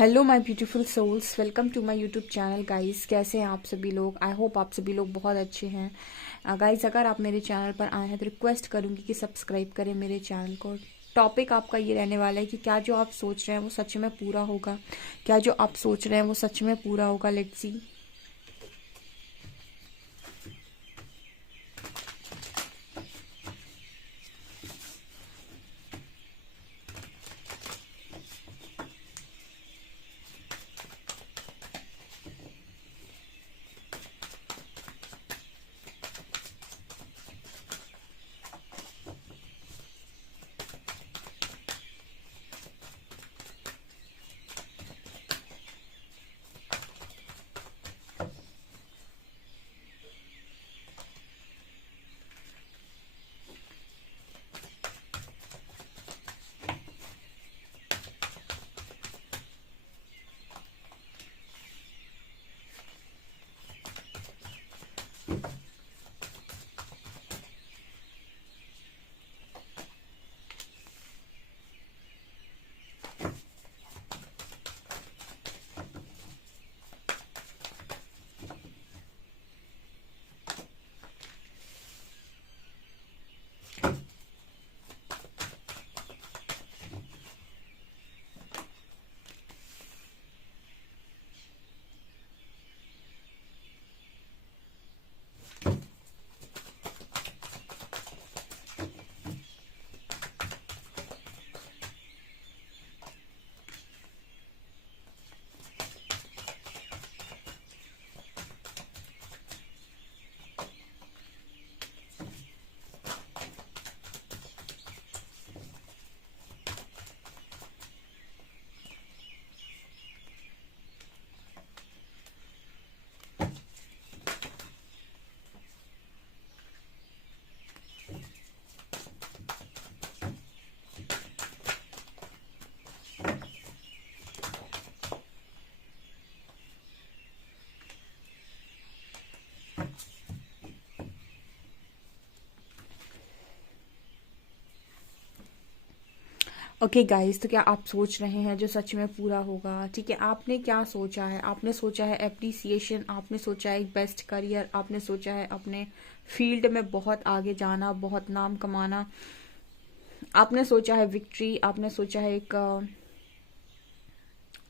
Hello my beautiful souls, welcome to my YouTube channel guys. कैसे हैं आप सभी लोग? आई होप आप सभी लोग बहुत अच्छे हैं। गाइस, अगर आप मेरे चैनल पर आए हैं तो रिक्वेस्ट करूंगी कि सब्सक्राइब करें मेरे चैनल को। टॉपिक आपका ये रहने वाला है कि क्या जो आप सोच रहे हैं वो सच में पूरा होगा। क्या जो आप सोच रहे हैं वो सच में पूरा होगा। Let's see. ओके गाइस, तो क्या आप सोच रहे हैं जो सच में पूरा होगा? ठीक है, आपने क्या सोचा है? आपने सोचा है एप्रिसिएशन, आपने सोचा है एक बेस्ट करियर, आपने सोचा है अपने फील्ड में बहुत आगे जाना, बहुत नाम कमाना, आपने सोचा है विक्ट्री, आपने सोचा है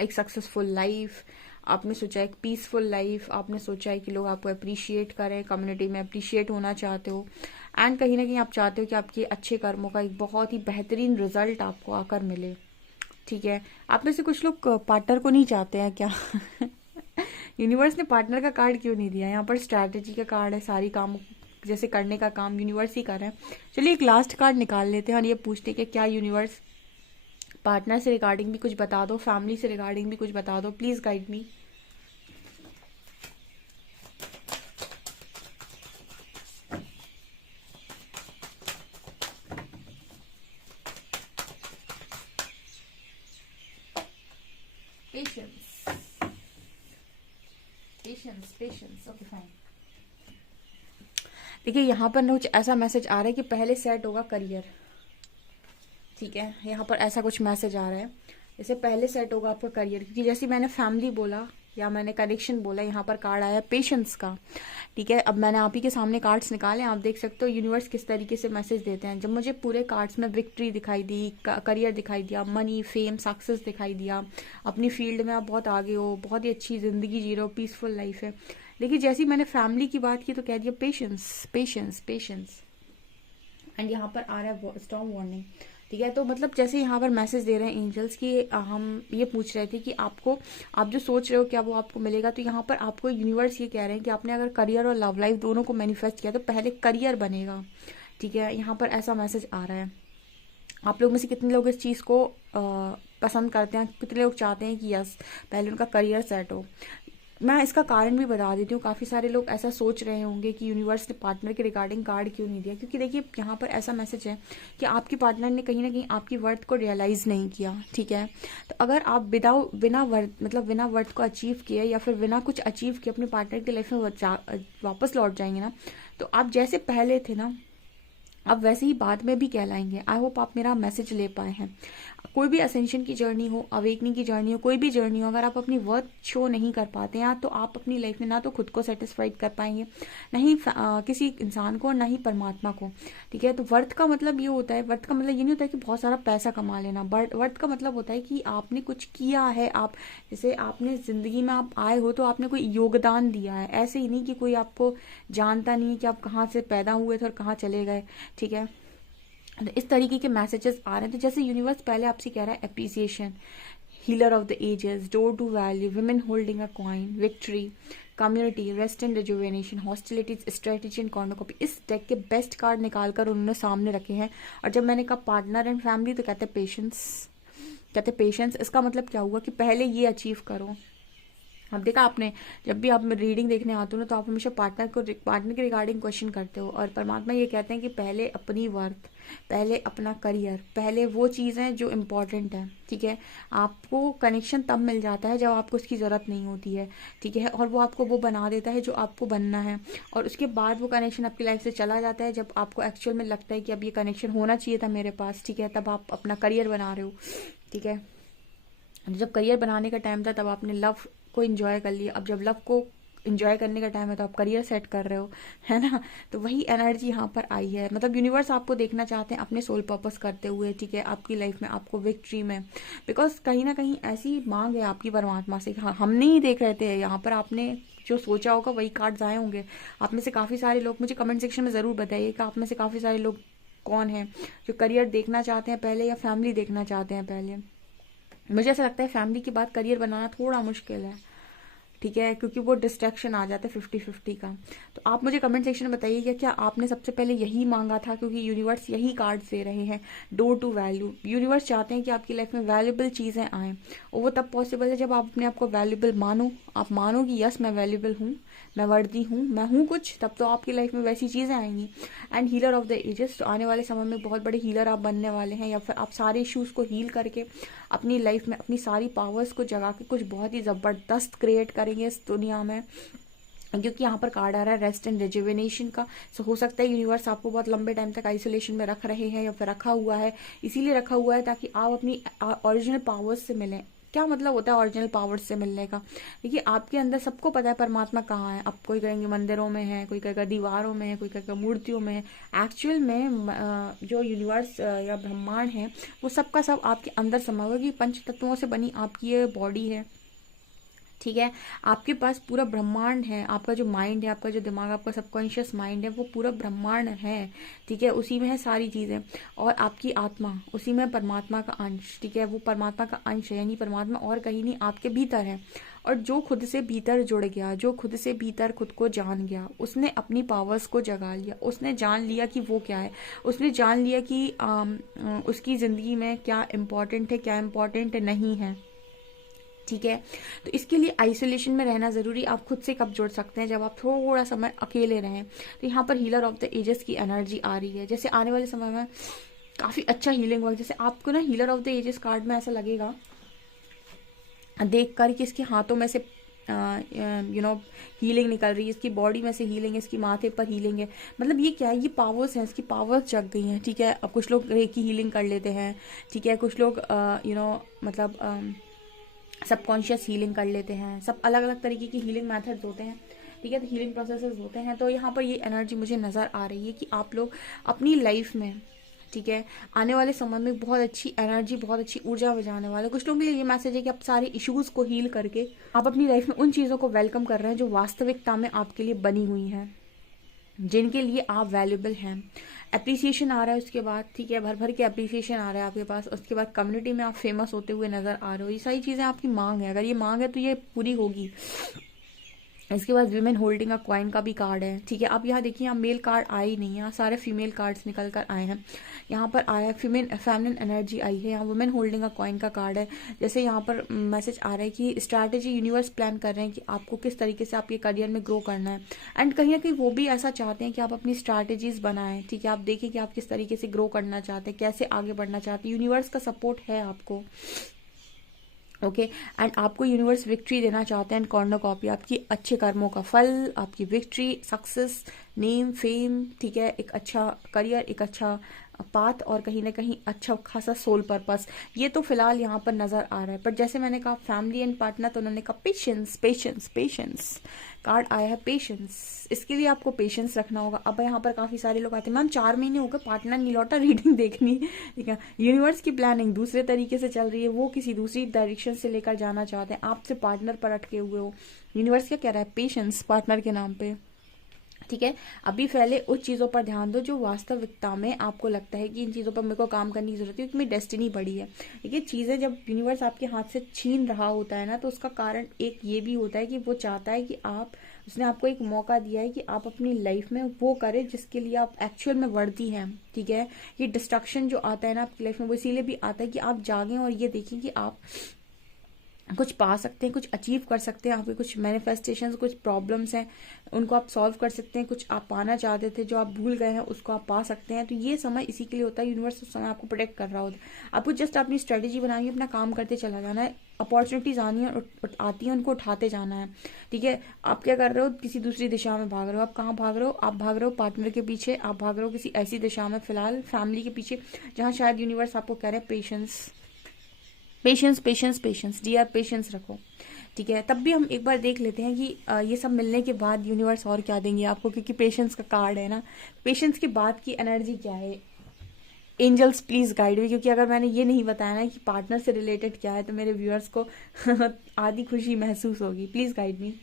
एक सक्सेसफुल लाइफ, आपने सोचा है एक पीसफुल लाइफ, आपने सोचा है कि लोग आपको अप्रिशिएट करें, कम्युनिटी में अप्रिशिएट होना चाहते हो, एंड कहीं ना कहीं आप चाहते हो कि आपके अच्छे कर्मों का एक बहुत ही बेहतरीन रिजल्ट आपको आकर मिले। ठीक है, आप में से कुछ लोग पार्टनर को नहीं चाहते हैं क्या? यूनिवर्स ने पार्टनर का कार्ड क्यों नहीं दिया? यहाँ पर स्ट्रैटेजी का कार्ड है, सारी काम जैसे करने का काम यूनिवर्स ही कर रहे हैं। चलिए एक लास्ट कार्ड निकाल लेते हैं और ये पूछते हैं कि क्या यूनिवर्स पार्टनर से रिगार्डिंग भी कुछ बता दो, फैमिली से रिगार्डिंग भी कुछ बता दो। Please guide me. Patience, patience, patience. Okay fine. देखिए, यहाँ पर कुछ ऐसा मैसेज आ रहा है कि पहले सेट होगा करियर। ठीक है, यहाँ पर ऐसा कुछ मैसेज आ रहा है जैसे पहले सेट होगा आपका करियर, क्योंकि जैसे मैंने फैमिली बोला या मैंने कनेक्शन बोला, यहाँ पर कार्ड आया पेशेंस का। ठीक है, अब मैंने आप ही के सामने कार्ड्स निकाले, आप देख सकते हो यूनिवर्स किस तरीके से मैसेज देते हैं। जब मुझे पूरे कार्ड्स में विक्ट्री दिखाई दी, करियर दिखाई दिया, मनी, फेम, सक्सेस दिखाई दिया, अपनी फील्ड में आप बहुत आगे हो, बहुत ही अच्छी जिंदगी जी रहे हो, पीसफुल लाइफ है। लेकिन जैसे ही मैंने फैमिली की बात की तो कह दिया पेशेंस, पेशेंस, पेशेंस। एंड यहाँ पर आ रहा है स्ट्रॉन्ग वार्निंग। ठीक है, तो मतलब जैसे यहाँ पर मैसेज दे रहे हैं एंजल्स की, हम ये पूछ रहे थे कि आपको, आप जो सोच रहे हो क्या वो आपको मिलेगा? तो यहाँ पर आपको यूनिवर्स ये कह रहे हैं कि आपने अगर करियर और लव लाइफ दोनों को मैनिफेस्ट किया तो पहले करियर बनेगा। ठीक है, यहाँ पर ऐसा मैसेज आ रहा है। आप लोग में से कितने लोग इस चीज़ को पसंद करते हैं? कितने लोग चाहते हैं कि यस, पहले उनका करियर सेट हो? मैं इसका कारण भी बता देती हूँ। काफ़ी सारे लोग ऐसा सोच रहे होंगे कि यूनिवर्स ने पार्टनर के रिगार्डिंग कार्ड क्यों नहीं दिया, क्योंकि देखिए यहाँ पर ऐसा मैसेज है कि आपकी पार्टनर ने कहीं ना कहीं आपकी वर्थ को रियलाइज़ नहीं किया। ठीक है, तो अगर आप बिना वर्थ, मतलब बिना वर्थ को अचीव किए या फिर बिना कुछ अचीव किए अपने पार्टनर की लाइफ में वापस लौट जाएंगे ना, तो आप जैसे पहले थे ना आप वैसे ही बाद में भी कहलाएंगे। आई होप आप मेरा मैसेज ले पाए हैं। कोई भी असेंशन की जर्नी हो, अवेकनिंग की जर्नी हो, कोई भी जर्नी हो, अगर आप अपनी वर्थ शो नहीं कर पाते हैं तो आप अपनी लाइफ में ना तो खुद को सेटिस्फाइड कर पाएंगे, नहीं किसी इंसान को, और ना ही परमात्मा को। ठीक है, तो वर्थ का मतलब ये होता है, वर्थ का मतलब ये नहीं होता है कि बहुत सारा पैसा कमा लेना। बट वर्थ का मतलब होता है कि आपने कुछ किया है। आप जैसे आपने जिंदगी में आप आए हो तो आपने कोई योगदान दिया है। ऐसे ही नहीं कि कोई आपको जानता नहीं है कि आप कहाँ से पैदा हुए थे और कहाँ चले गए। ठीक है, तो इस तरीके के मैसेजेस आ रहे हैं। तो जैसे यूनिवर्स पहले आपसे कह रहा है appreciation, healer of the ages, door to value, women holding a coin, victory, community, rest and rejuvenation, hostilities, strategy and cornucopia. इस डेक के बेस्ट कार्ड निकाल कर उन्होंने सामने रखे हैं। और जब मैंने कहा पार्टनर एंड फैमिली तो कहते पेशेंस, कहते पेशेंस। इसका मतलब क्या हुआ कि पहले ये अचीव करो। अब देखा आपने, जब भी आप रीडिंग देखने आते हो ना तो आप हमेशा पार्टनर के रिगार्डिंग क्वेश्चन करते हो। और परमात्मा ये कहते हैं कि पहले अपनी वर्थ, पहले अपना करियर, पहले वो चीज़ें जो इम्पोर्टेंट है। ठीक है, आपको कनेक्शन तब मिल जाता है जब आपको उसकी ज़रूरत नहीं होती है। ठीक है, और वो आपको वो बना देता है जो आपको बनना है। और उसके बाद वो कनेक्शन आपकी लाइफ से चला जाता है जब आपको एक्चुअल में लगता है कि अब ये कनेक्शन होना चाहिए था मेरे पास। ठीक है, तब आप अपना करियर बना रहे हो। ठीक है, जब करियर बनाने का टाइम था तब आपने लव को एंजॉय कर लिया। अब जब लव को एंजॉय करने का टाइम है तो आप करियर सेट कर रहे हो, है ना। तो वही एनर्जी यहाँ पर आई है। मतलब यूनिवर्स आपको देखना चाहते हैं अपने सोल पर्पस करते हुए। ठीक है, आपकी लाइफ में, आपको विक्ट्री में। बिकॉज कहीं ना कहीं ऐसी मांग है आपकी परमात्मा से। हाँ, हम नहीं देख रहे थे यहाँ पर, आपने जो सोचा होगा वही कार्ड्स आए होंगे। आप में से काफ़ी सारे लोग, मुझे कमेंट सेक्शन में ज़रूर बताइए कि आप में से काफ़ी सारे लोग कौन हैं जो करियर देखना चाहते हैं पहले, या फैमिली देखना चाहते हैं पहले। मुझे ऐसा लगता है फैमिली के बाद करियर बनाना थोड़ा मुश्किल है। ठीक है, क्योंकि वो डिस्ट्रैक्शन आ जाता है 50-50 का। तो आप मुझे कमेंट सेक्शन में बताइए क्या आपने सबसे पहले यही मांगा था, क्योंकि यूनिवर्स यही कार्ड्स दे रहे हैं, डोर टू वैल्यू। यूनिवर्स चाहते हैं कि आपकी लाइफ में वैल्यूबल चीज़ें आएँ, और वो तब पॉसिबल है जब आप अपने आप को वैल्यूबल मानो। आप मानो कि यस मैं वैल्यूबल हूँ, मैं वर्दी हूँ, मैं हूँ कुछ, तब तो आपकी लाइफ में वैसी चीज़ें आएंगी। And healer of the ages, तो आने वाले समय में बहुत बड़े हीलर आप बनने वाले हैं, या फिर आप सारे इश्यूज़ को हील करके अपनी लाइफ में अपनी सारी पावर्स को जगा के कुछ बहुत ही ज़बरदस्त क्रिएट करेंगे इस दुनिया में। क्योंकि यहाँ पर कार्ड आ रहा है रेस्ट एंड रिजुवेनेशन का। सो हो सकता है यूनिवर्स आपको बहुत लंबे टाइम तक आइसोलेशन में रख रहे हैं, या फिर रखा हुआ है, इसीलिए रखा हुआ है ताकि आप अपनी ओरिजिनल पावर्स से मिलें। क्या मतलब होता है ओरिजिनल पावर्स से मिलने का? देखिए, आपके अंदर सबको पता है परमात्मा कहाँ है। अब कोई कहेंगे मंदिरों में है, कोई कहेगा दीवारों में है, कोई कहेगा मूर्तियों में है। एक्चुअल में जो यूनिवर्स या ब्रह्मांड है वो सबका सब आपके अंदर समा हुआ है। कि पंच तत्वों से बनी आपकी ये बॉडी है। ठीक है, आपके पास पूरा ब्रह्मांड है। आपका जो माइंड है, आपका जो दिमाग, आपका सबकॉन्शियस माइंड है, वो पूरा ब्रह्मांड है। ठीक है, उसी में है सारी चीज़ें। और आपकी आत्मा, उसी में परमात्मा का अंश। ठीक है, वो परमात्मा का अंश है, यानी परमात्मा और कहीं नहीं, आपके भीतर है। और जो खुद से भीतर जुड़ गया, जो खुद से भीतर खुद को जान गया, उसने अपनी पावर्स को जगा लिया। उसने जान लिया कि वो क्या है। उसने जान लिया कि उसकी ज़िंदगी में क्या इम्पोर्टेंट है, क्या इम्पोर्टेंट नहीं है। ठीक है, तो इसके लिए आइसोलेशन में रहना ज़रूरी। आप खुद से कब जुड़ सकते हैं? जब आप थोड़ा समय अकेले रहें। तो यहाँ पर हीलर ऑफ द एजेस की एनर्जी आ रही है। जैसे आने वाले समय में काफ़ी अच्छा हीलिंग वर्क, जैसे आपको ना healer of the ages card में ऐसा लगेगा देख कर कि इसके हाथों में से हीलिंग निकल रही है, इसकी बॉडी में से हीलिंग है, इसकी माथे पर हीलिंग है। मतलब ये क्या है? ये पावर्स हैं, इसकी पावर्स जग गई हैं। ठीक है, अब कुछ लोग रेकी हीलिंग कर लेते हैं। ठीक है, कुछ लोग मतलब सबकॉन्शियस हीलिंग कर लेते हैं। सब अलग अलग तरीके की हीलिंग मेथड्स होते हैं। ठीक है, तो हीलिंग प्रोसेसेस होते हैं। तो यहाँ पर ये एनर्जी मुझे नज़र आ रही है कि आप लोग अपनी लाइफ में, ठीक है, आने वाले समय में बहुत अच्छी एनर्जी, बहुत अच्छी ऊर्जा बजाने वाले। कुछ लोगों के लिए ये मैसेज है कि आप सारे इश्यूज़ को हील करके आप अपनी लाइफ में उन चीज़ों को वेलकम कर रहे हैं जो वास्तविकता में आपके लिए बनी हुई हैं, जिनके लिए आप वैल्यूबल हैं। एप्रिसिएशन आ रहा है उसके बाद। ठीक है, भर भर के एप्रिसिएशन आ रहा है आपके पास। उसके बाद कम्युनिटी में आप फेमस होते हुए नज़र आ रहे हो। ये सारी चीज़ें आपकी मांग है। अगर ये मांग है तो ये पूरी होगी। इसके बाद विमेन होल्डिंग अ कॉइन का भी कार्ड है। ठीक है, अब यहाँ देखिए, यहाँ मेल कार्ड आए ही नहीं, यहाँ सारे फीमेल कार्ड्स निकल कर आए हैं। यहाँ पर आया फेमिनिन एनर्जी आई है। यहाँ वुमेन होल्डिंग अ कॉइन का कार्ड है। जैसे यहाँ पर मैसेज आ रहा है कि स्ट्रैटेजी यूनिवर्स प्लान कर रहे हैं कि आपको किस तरीके से आपके करियर में ग्रो करना है। एंड कहीं ना कहीं वो भी ऐसा चाहते हैं कि आप अपनी स्ट्रैटेजीज बनाएं। ठीक है, आप देखें कि आप किस तरीके से ग्रो करना चाहते हैं, कैसे आगे बढ़ना चाहते हैं। यूनिवर्स का सपोर्ट है आपको। ओके एंड आपको यूनिवर्स विक्ट्री देना चाहते हैं एंड कॉर्नर कॉपी आपकी अच्छे कर्मों का फल, आपकी विक्ट्री, सक्सेस, नेम, फेम, ठीक है, एक अच्छा करियर, एक अच्छा पाथ और कहीं ना कहीं अच्छा खासा सोल पर्पस, ये तो फिलहाल यहाँ पर नजर आ रहा है। पर जैसे मैंने कहा फैमिली एंड पार्टनर, तो उन्होंने कहा पेशेंस पेशेंस पेशेंस, कार्ड आया है पेशेंस, इसके लिए आपको पेशेंस रखना होगा। अब यहाँ पर काफी सारे लोग आते हैं मैम 4 महीने हो गए पार्टनर नहीं लौटा, रीडिंग देखनी है, ठीक है। यूनिवर्स की प्लानिंग दूसरे तरीके से चल रही है, वो किसी दूसरी डायरेक्शन से लेकर जाना चाहते हैं, आपसे पार्टनर पर अटके हुए हो। यूनिवर्स क्या कह रहा है, पेशेंस पार्टनर के नाम पे, ठीक है। अभी पहले उस चीज़ों पर ध्यान दो जो वास्तविकता में आपको लगता है कि इन चीज़ों पर मेरे को काम करने की जरूरत है, क्योंकि मेरी डेस्टिनी बड़ी है। देखिए चीज़ें जब यूनिवर्स आपके हाथ से छीन रहा होता है ना, तो उसका कारण एक ये भी होता है कि वो चाहता है कि आप, उसने आपको एक मौका दिया है कि आप अपनी लाइफ में वो करें जिसके लिए आप एक्चुअल में वर्दी हैं, ठीक है। ये डिस्ट्रक्शन जो आता है ना आपकी लाइफ में, वो इसीलिए भी आता है कि आप जागें और ये देखें कि आप कुछ पा सकते हैं, कुछ अचीव कर सकते हैं, आपके कुछ मैनिफेस्टेशंस, कुछ प्रॉब्लम्स हैं उनको आप सॉल्व कर सकते हैं, कुछ आप पाना चाहते थे जो आप भूल गए हैं उसको आप पा सकते हैं। तो ये समय इसी के लिए होता है, यूनिवर्स उस समय आपको प्रोटेक्ट कर रहा होता है। आपको जस्ट अपनी स्ट्रेटेजी बनानी है, अपना काम करते चला जाना है, अपॉर्चुनिटीज आनी है, आती है, उनको उठाते जाना है, ठीक है। आप क्या कर रहे हो, किसी दूसरी दिशा में भाग रहे हो। आप कहाँ भाग रहे हो, आप भाग रहे हो पार्टनर के पीछे, आप भाग रहे हो किसी ऐसी दिशा में, फिलहाल फैमिली के पीछे, जहाँ शायद यूनिवर्स आपको कह रहे हैं patience patience patience patience, D R patience रखो, ठीक है। तब भी हम एक बार देख लेते हैं कि ये सब मिलने के बाद यूनिवर्स और क्या देंगे आपको, क्योंकि पेशेंस का कार्ड है ना। पेशेंस के बाद की एनर्जी क्या है, एंजल्स प्लीज गाइड मी, क्योंकि अगर मैंने ये नहीं बताया ना कि पार्टनर से रिलेटेड क्या है, तो मेरे व्यूअर्स को आधी खुशी महसूस होगी। Please guide me.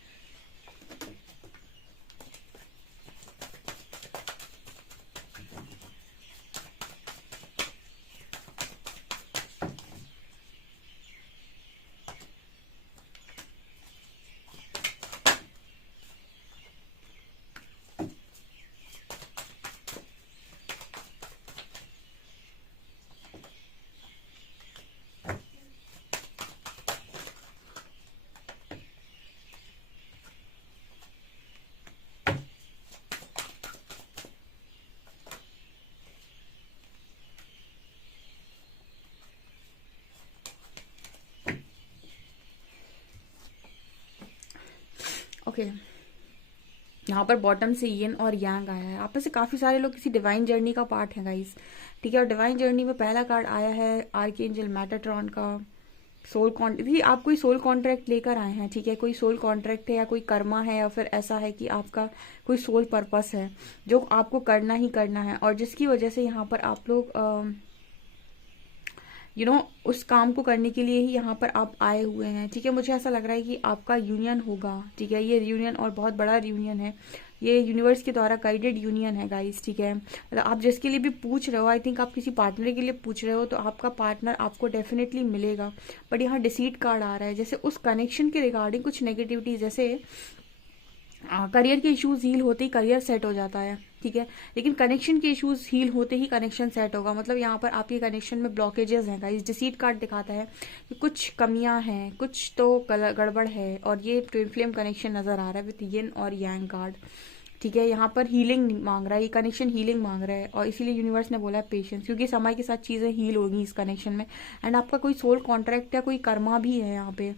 ओके यहाँ पर बॉटम से यिन और यांग आया है। आप में से काफी सारे लोग किसी डिवाइन जर्नी का पार्ट है गाइस, ठीक है। और डिवाइन जर्नी में पहला कार्ड आया है आर्कएंजल मेटाट्रॉन का, सोल कॉन्ट्रैक्ट। आप कोई सोल कॉन्ट्रैक्ट लेकर आए हैं, ठीक है। कोई सोल कॉन्ट्रैक्ट है या कोई कर्मा है, या फिर ऐसा है कि आपका कोई सोल पर्पस है जो आपको करना ही करना है, और जिसकी वजह से यहाँ पर आप लोग उस काम को करने के लिए ही यहाँ पर आप आए हुए हैं, ठीक है। मुझे ऐसा लग रहा है कि आपका यूनियन होगा, ठीक है। ये यूनियन और बहुत बड़ा यूनियन है, ये यूनिवर्स के द्वारा गाइडेड यूनियन है गाइस, ठीक है। मतलब आप जिसके लिए भी पूछ रहे हो, आई थिंक आप किसी पार्टनर के लिए पूछ रहे हो, तो आपका पार्टनर आपको डेफिनेटली मिलेगा। बट यहाँ डिसीट कार्ड आ रहा है, जैसे उस कनेक्शन के रिगार्डिंग कुछ नेगेटिविटी, जैसे करियर के इश्यूज हील होते ही करियर सेट हो जाता है, ठीक है। लेकिन कनेक्शन के इश्यूज हील होते ही कनेक्शन सेट होगा, मतलब यहाँ पर आपके कनेक्शन में ब्लॉकेजेस हैं गाइस। डिसीट कार्ड दिखाता है कि कुछ कमियां हैं, कुछ तो गड़बड़ है, और ये ट्विन फ्लेम कनेक्शन नजर आ रहा है विथ यिन और यांग कार्ड, ठीक है। यहाँ पर हीलिंग मांग रहा है, ये कनेक्शन हीलिंग मांग रहा है, और इसीलिए यूनिवर्स ने बोला है पेशेंस, क्योंकि समय के साथ चीजें हील होगी इस कनेक्शन में। एंड आपका कोई सोल कॉन्ट्रैक्ट या कोई कर्मा भी है यहाँ पे,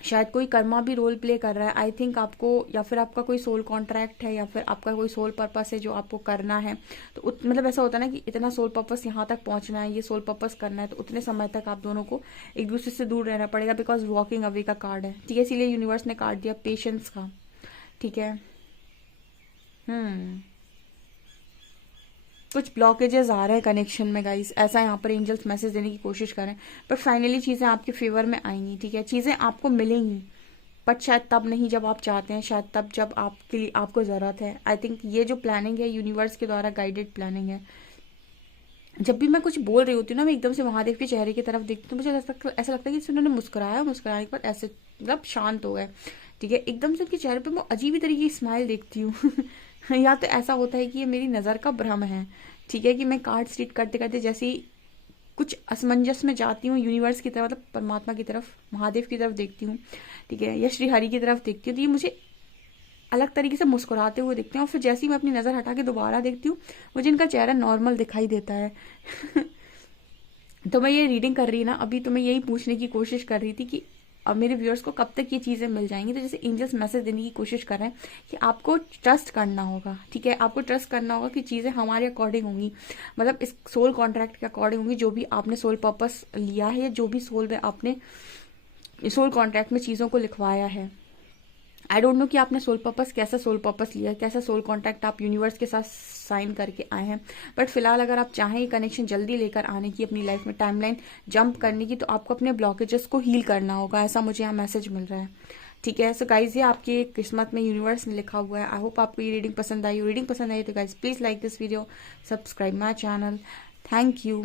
शायद कोई कर्मा भी रोल प्ले कर रहा है, आई थिंक आपको, या फिर आपका कोई सोल कॉन्ट्रैक्ट है, या फिर आपका कोई सोल पर्पस है जो आपको करना है। तो मतलब ऐसा होता है ना कि इतना सोल पर्पस यहाँ तक पहुंचना है, ये सोल पर्पस करना है, तो उतने समय तक आप दोनों को एक दूसरे से दूर रहना पड़ेगा, बिकॉज वॉकिंग अवे का कार्ड है, ठीक है। इसीलिए यूनिवर्स ने कार्ड दिया पेशेंस का, ठीक है। कुछ ब्लॉकेजेस आ रहे हैं कनेक्शन में गाइस, ऐसा यहाँ पर एंजल्स मैसेज देने की कोशिश करें, पर फाइनली चीजें आपके फेवर में आएंगी, ठीक है। चीजें आपको मिलेंगी, बट शायद तब नहीं जब आप चाहते हैं, शायद तब जब आपके लिए आपको जरूरत है। आई थिंक ये जो प्लानिंग है यूनिवर्स के द्वारा गाइडेड प्लानिंग है। जब भी मैं कुछ बोल रही होती हूँ ना, मैं एकदम से महादेव के चेहरे की तरफ देखती हूँ, मुझे ऐसा लगता है कि उन्होंने मुस्कुराया, मुस्कुराने के बाद ऐसे मतलब शांत हो गए, ठीक है। एकदम से उनके चेहरे पे मैं अजीब ही तरीके की स्माइल देखती हूँ या तो ऐसा होता है कि ये मेरी नज़र का भ्रम है, ठीक है, कि मैं कार्ड रीड करते करते जैसे ही कुछ असमंजस में जाती हूँ यूनिवर्स की तरफ, मतलब परमात्मा की तरफ, महादेव की तरफ देखती हूँ, ठीक है, या श्री हरि की तरफ देखती हूँ, तो ये मुझे अलग तरीके से मुस्कुराते हुए दिखते हैं, और फिर जैसे ही मैं अपनी नज़र हटा के दोबारा देखती हूँ, मुझे इनका चेहरा नॉर्मल दिखाई देता है तो मैं ये रीडिंग कर रही ना अभी, तो मैं यही पूछने की कोशिश कर रही थी कि अब मेरे व्यूअर्स को कब तक ये चीज़ें मिल जाएंगी। तो जैसे एंजल्स मैसेज देने की कोशिश कर रहे हैं कि आपको ट्रस्ट करना होगा, ठीक है, आपको ट्रस्ट करना होगा कि चीज़ें हमारे अकॉर्डिंग होंगी, मतलब इस सोल कॉन्ट्रैक्ट के अकॉर्डिंग होंगी, जो भी आपने सोल पर्पस लिया है या जो भी सोल में आपने सोल कॉन्ट्रैक्ट में चीज़ों को लिखवाया है। आई डोंट नो कि आपने सोल पर्पस कैसा सोल पर्पस लिया है, कैसा सोल कॉन्ट्रैक्ट आप यूनिवर्स के साथ साइन करके आए हैं। बट फिलहाल अगर आप चाहें कनेक्शन जल्दी लेकर आने की, अपनी लाइफ में टाइमलाइन जंप करने की, तो आपको अपने ब्लॉकेजेस को हील करना होगा, ऐसा मुझे यहाँ मैसेज मिल रहा है। ठीक है, सो गाइज ये आपकी किस्मत में यूनिवर्स ने लिखा हुआ है। आई होप आपको ये रीडिंग पसंद आई। रीडिंग पसंद आई तो guys please like this video, subscribe my channel. Thank you.